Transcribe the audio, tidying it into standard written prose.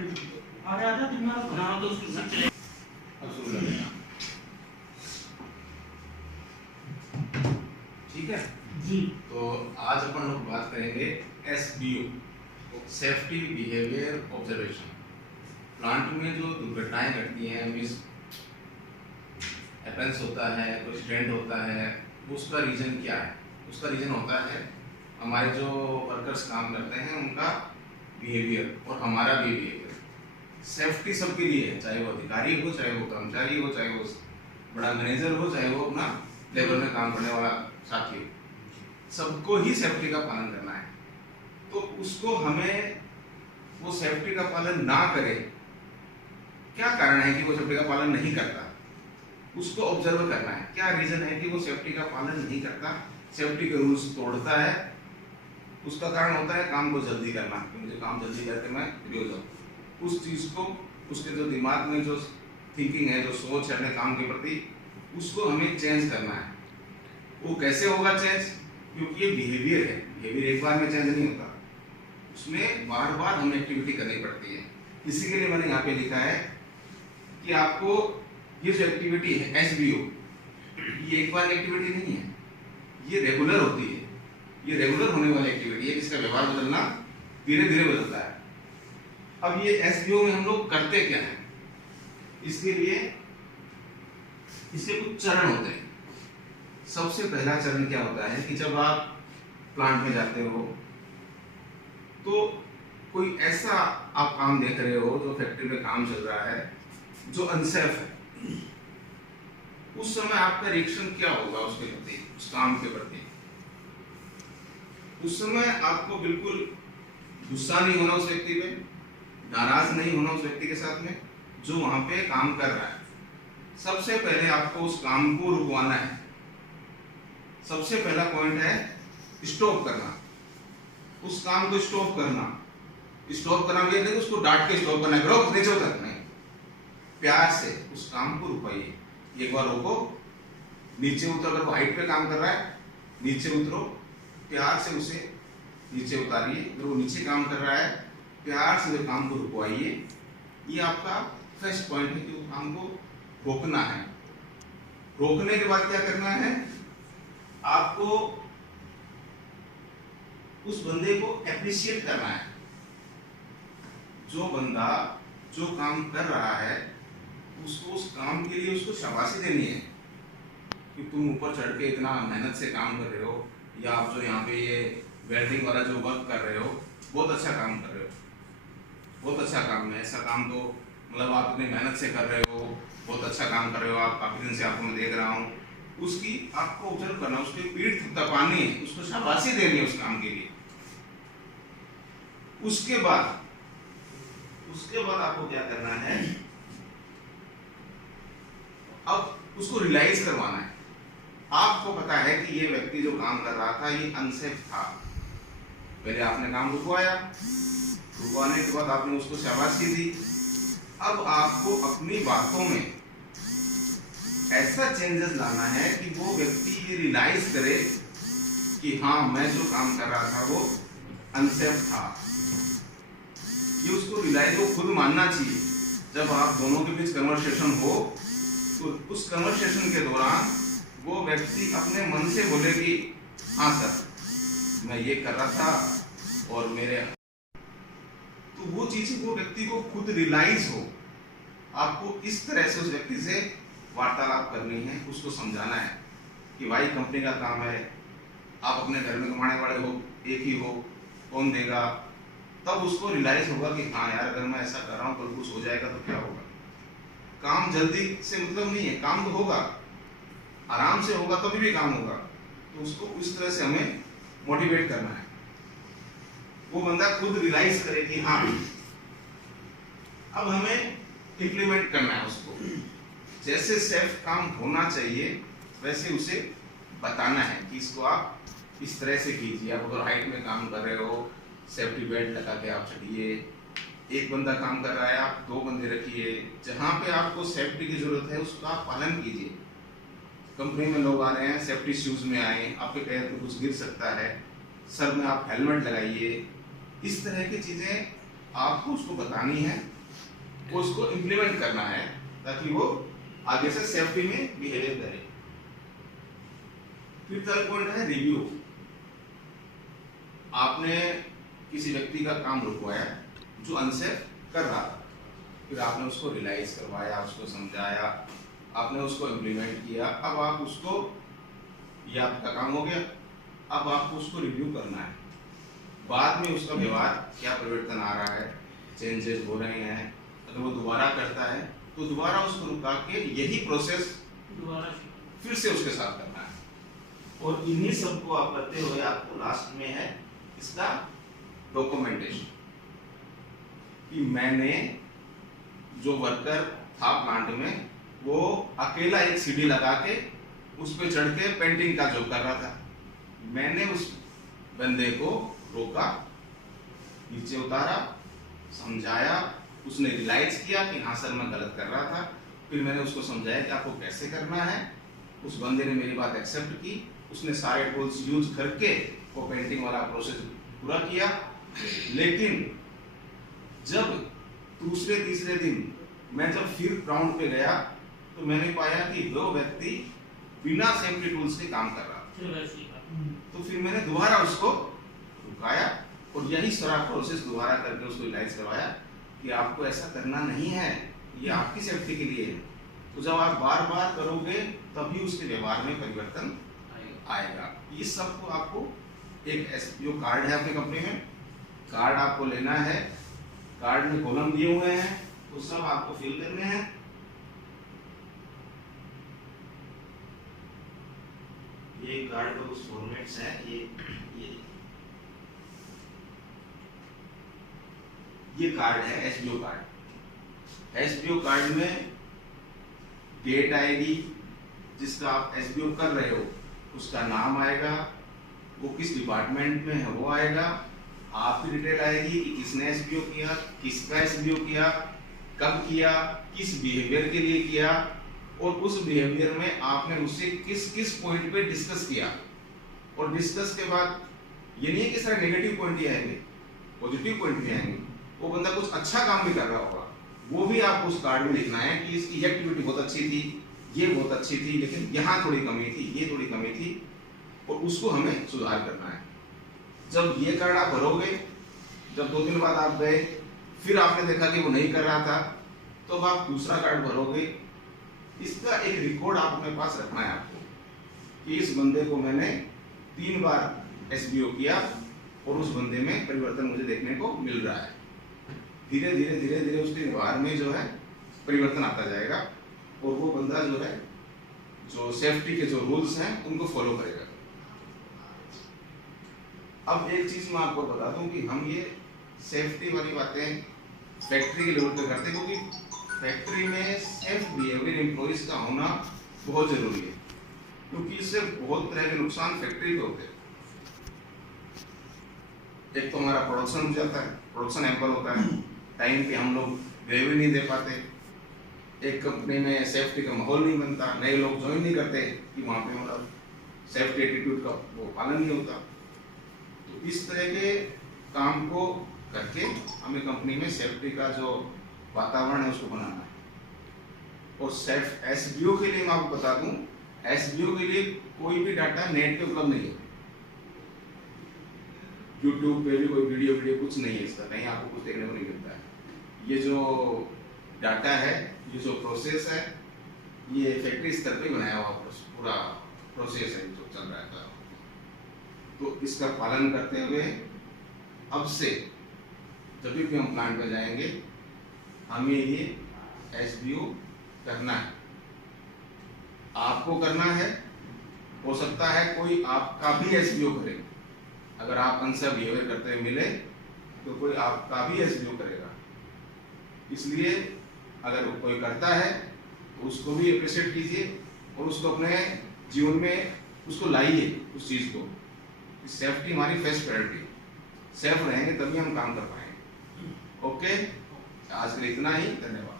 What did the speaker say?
अरे आजा तुम्हारा हाँ तो उसके साथ चले असूल लगेगा। ठीक है जी। तो आज अपन लोग बात करेंगे SBO, safety behaviour observation. Plant में जो दुर्घटनाएं घटती हैं, मिस हैपेंस होता है, कोई एक्सीडेंट होता है, उसका रीजन क्या है? उसका रीजन होता है हमारे जो वर्कर्स काम करते हैं उनका बिहेवियर और हमारा बिहेवियर। सेफ्टी सबके लिए है, चाहे वो अधिकारी हो, चाहे वो कर्मचारी हो, चाहे वो बड़ा मैनेजर हो, चाहे वो अपना लेबर में काम करने वाला साथी हो, सबको ही सेफ्टी का पालन करना है। तो उसको हमें वो सेफ्टी का पालन ना करे, क्या कारण है कि वो सेफ्टी का पालन नहीं करता, उसको ऑब्जर्व करना है। क्या रीजन है कि वो सेफ्टी का पालन नहीं करता, सेफ्टी के रूल्स तोड़ता है? उसका कारण होता है काम को जल्दी करना, कि मुझे काम जल्दी करके मैं फ्री हो जाऊं। उस चीज को, उसके जो दिमाग में जो थिंकिंग है, जो सोच है अपने काम के प्रति, उसको हमें चेंज करना है। वो कैसे होगा चेंज? क्योंकि ये बिहेवियर है, बिहेवियर एक बार में चेंज नहीं होता, उसमें बार बार हमें एक्टिविटी करनी पड़ती है। इसी के लिए मैंने यहाँ पे लिखा है कि आपको ये जो एक्टिविटी है SBO, ये एक बार की एक्टिविटी नहीं है, ये रेगुलर होती है, ये रेगुलर होने वाली एक्टिविटी है। इसका व्यवहार बदलना धीरे धीरे बदलता है। अब ये SBO में हम लोग करते क्या है? इसके लिए इसके कुछ चरण होते हैं। सबसे पहला चरण क्या होता है कि जब आप प्लांट में जाते हो तो कोई ऐसा आप काम देख रहे हो जो फैक्ट्री में काम चल रहा है जो अनसेफ है, उस समय आपका रिएक्शन क्या होगा उसके प्रति, उस काम के प्रति? उस समय आपको बिल्कुल गुस्सा नहीं होना उस व्यक्ति पे, नाराज नहीं होना उस व्यक्ति के साथ में जो वहां पे काम कर रहा है। सबसे पहले आपको उस काम को रुकवाना है। सबसे पहला पॉइंट है स्टॉप करना, उस काम को स्टॉप करना। स्टॉप करना ये नहीं उसको डांट के स्टॉप करना, रोक नीचे तक नहीं, प्यार से उस काम को रुकाइए। एक बार रोको, नीचे उतर, अगर वो हाइट पे काम कर रहा है नीचे उतरो, प्यार से उसे नीचे उतारिए। अगर वो नीचे काम कर रहा है प्यार से वो काम को रुकवाइए। ये आपका फर्स्ट पॉइंट है कि वो काम को रोकना है। रोकने के बाद क्या करना है? आपको उस बंदे को एप्रिशिएट करना है। जो बंदा जो काम कर रहा है उसको उस काम के लिए उसको शाबाशी देनी है कि तुम ऊपर चढ़ के इतना मेहनत से काम कर रहे हो, या आप जो यहाँ पे ये वेल्डिंग वाला जो वर्क कर रहे हो बहुत अच्छा काम कर रहे हो, बहुत अच्छा काम है। ऐसा काम तो मतलब आप इतनी मेहनत से कर रहे हो, बहुत अच्छा काम कर रहे हो, आप काफी दिन से आपको मैं देख रहा हूँ। उसकी आपको ऑब्जर्व करना, उसकी पीठ तपानी है, उसको शाबाशी देनी है उस काम के लिए। उसके बाद आपको क्या करना है? अब उसको रियलाइज करवाना है। आपको पता है कि ये व्यक्ति जो काम कर रहा था ये अनसेफ था, पहले आपने काम रुकवाया, रुकवाने के बाद आपने उसको शाबाशी दी। अब आपको अपनी बातों में ऐसा चेंजेस लाना है कि वो व्यक्ति ये रियलाइज करे कि हाँ मैं जो काम कर रहा था वो अनसेफ था। ये उसको रियलाइज, वो खुद मानना चाहिए। जब आप दोनों के बीच कन्वर्सेशन हो तो उस कन्वर्सेशन के दौरान वो व्यक्ति अपने मन से बोले कि हाँ सर मैं ये कर रहा था और मेरे, तो वो चीजें वो व्यक्ति को खुद रियलाइज हो। आपको इस तरह से उस व्यक्ति से वार्तालाप करनी है, उसको समझाना है कि भाई कंपनी का काम है, आप अपने घर में कमाने वाले हो, एक ही हो, कौन देगा? तब उसको रियलाइज होगा कि हाँ यार अगर मैं ऐसा कर रहा हूँ कल कुछ हो जाएगा तो क्या होगा। काम जल्दी से मतलब नहीं है, काम तो होगा, आराम से होगा तभी भी काम होगा। तो उसको इस तरह से हमें मोटिवेट करना है, वो बंदा खुद रियलाइज करे कि हाँ अब हमें इंप्लीमेंट करना है उसको। जैसे सेफ काम होना चाहिए वैसे उसे बताना है कि इसको आप इस तरह से कीजिए। आप अगर हाइट में काम कर रहे हो सेफ्टी बेल्ट लगा के आप चढ़िए, एक बंदा काम कर रहा है आप 2 बंदे रखिए। जहाँ पे आपको सेफ्टी की जरूरत है उसका आप पालन कीजिए। कंपनी में लोग आ रहे हैं सेफ्टी शूज में आए, आपके पैर पे कुछ गिर सकता है, सर में आप हेलमेट लगाइए। इस तरह की चीजें आपको उसको बतानी है, उसको इम्प्लीमेंट करना है ताकि वो आगे से सेफ्टी में बिहेवियर करे। फिर थर्ड पॉइंट है रिव्यू। आपने किसी व्यक्ति का काम रुकवाया जो अनसेफ कर रहा था, फिर आपने उसको रियलाइज करवाया, उसको समझाया, आपने उसको इम्प्लीमेंट किया। अब आप उसको, ये आपका काम हो गया, अब आपको उसको रिव्यू करना है। बाद में उसका व्यवहार क्या परिवर्तन आ रहा है, चेंजेस हो रहे हैं, अगर वो दोबारा करता है तो दोबारा उसको रुका के यही प्रोसेस दोबारा फिर से उसके साथ करना है। और इन्हीं सबको आप करते हुए आपको लास्ट में है इसका डॉक्यूमेंटेशन, कि मैंने जो वर्कर था प्लांट में वो अकेला एक सीढ़ी लगा के उस पे चढ़ के पेंटिंग का जॉब कर रहा था, मैंने उस बंदे को रोका, नीचे उतारा, समझाया, उसने रियलाइज किया कि हाँ सर मैं गलत कर रहा था, फिर मैंने उसको समझाया कि आपको कैसे करना है। उस बंदे ने मेरी बात एक्सेप्ट की, उसने सारे टूल्स यूज करके वो पेंटिंग वाला प्रोसेस पूरा किया। लेकिन जब दूसरे तीसरे दिन मैं जब फिर ग्राउंड पे गया तो मैंने पाया कि वो व्यक्ति बिना सेफ्टी टूल्स के काम कर रहा था। तो फिर मैंने दोबारा उसको रुकाया और यही सारा प्रोसेस दोबारा करके उसको रियलाइज करवाया कि आपको ऐसा करना नहीं है, ये आपकी सेफ्टी के लिए है। तो जब आप बार बार करोगे तभी उसके व्यवहार में परिवर्तन आएगा। इस सबको आपको एक जो कार्ड है अपनी कंपनी में, कार्ड आपको लेना है, कार्ड में कॉलम दिए हुए हैं, वो सब आपको फिल करने हैं। ये कार्ड का कुछ फॉर्मेट्स है, ये कार्ड है एसबीओ कार्ड। एसबीओ कार्ड में डेट आएगी, जिसका आप एसबीओ कर रहे हो उसका नाम आएगा, वो किस डिपार्टमेंट में है वो आएगा, आपकी डिटेल आएगी कि किसने एसबीओ किया, किसका एसबीओ किया, कब किया, किस बिहेवियर के लिए किया, और उस बिहेवियर में आपने उससे किस किस पॉइंट पे डिस्कस किया। और डिस्कस के बाद ये नहीं है कि सारे नेगेटिव पॉइंट ही आएंगे, पॉजिटिव पॉइंट भी आएंगे। वो बंदा कुछ अच्छा काम भी कर रहा होगा, वो भी आपको उस कार्ड में लिखना है कि इसकी एक्टिविटी बहुत अच्छी थी, ये बहुत अच्छी थी, लेकिन यहाँ थोड़ी कमी थी, ये थोड़ी कमी थी, और उसको हमें सुधार करना है। जब ये कार्ड आप भरोगे, जब 2 दिन बाद आप गए फिर आपने देखा कि वो नहीं कर रहा था, तो अब आप दूसरा कार्ड भरोगे। इसका एक रिकॉर्ड आप अपने पास रखना है आपको कि इस बंदे को मैंने 3 बार एसबीओ किया और उस बंदे में परिवर्तन मुझे देखने को मिल रहा है। धीरे धीरे उसके व्यवहार में जो है परिवर्तन आता जाएगा और वो बंदा जो है जो सेफ्टी के जो रूल्स हैं उनको फॉलो करेगा। अब एक चीज मैं आपको बता दूं कि हम ये सेफ्टी वाली बातें फैक्ट्री के लेवल पे करते हैं, क्योंकि फैक्ट्री में सेफ बिहेवियर एम्प्लॉइज का होना बहुत जरूरी है, क्योंकि इससे बहुत तरह के नुकसान फैक्ट्री पे होते हैं। एक तो हमारा प्रोडक्शन हो जाता है, प्रोडक्शन हैम्पर होता है, टाइम पे हम लोग डिलीवरी नहीं दे पाते, एक कंपनी में सेफ्टी का माहौल नहीं बनता, नए लोग ज्वाइन नहीं करते कि वहाँ पे मतलब सेफ्टी एटीट्यूड का वो पालन नहीं होता। तो इस तरह के काम को करके हमें कंपनी में सेफ्टी का जो वातावरण है उसको बनाना है। और सेफ एसबीओ के लिए मैं आपको बता दूं, एसबीओ के लिए कोई भी डाटा नेट पे उपलब्ध नहीं है, यूट्यूब पे भी कोई वीडियो कुछ नहीं है इसका, कहीं आपको कुछ देखने को नहीं मिलता है। ये जो डाटा है, ये जो प्रोसेस है, ये फैक्ट्री स्तर पे बनाया हुआ पूरा प्रोसेस है जो चल रहा था। तो इसका पालन करते हुए अब से जब भी हम प्लांट में जाएंगे हमें ये एसबीओ करना है, आपको करना है। हो सकता है कोई आपका भी एसबीओ करे, अगर आप अनसेफ बिहेवियर करते हुए मिले तो कोई आपका भी एसबीओ करेगा। इसलिए अगर कोई करता है तो उसको भी अप्रिशिएट कीजिए और उसको अपने जीवन में उसको लाइए उस चीज़ को। सेफ्टी हमारी फर्स्ट प्रायोरिटी, सेफ रहेंगे तभी हम काम कर पाएंगे। ओके, आज के लिए इतना ही, धन्यवाद।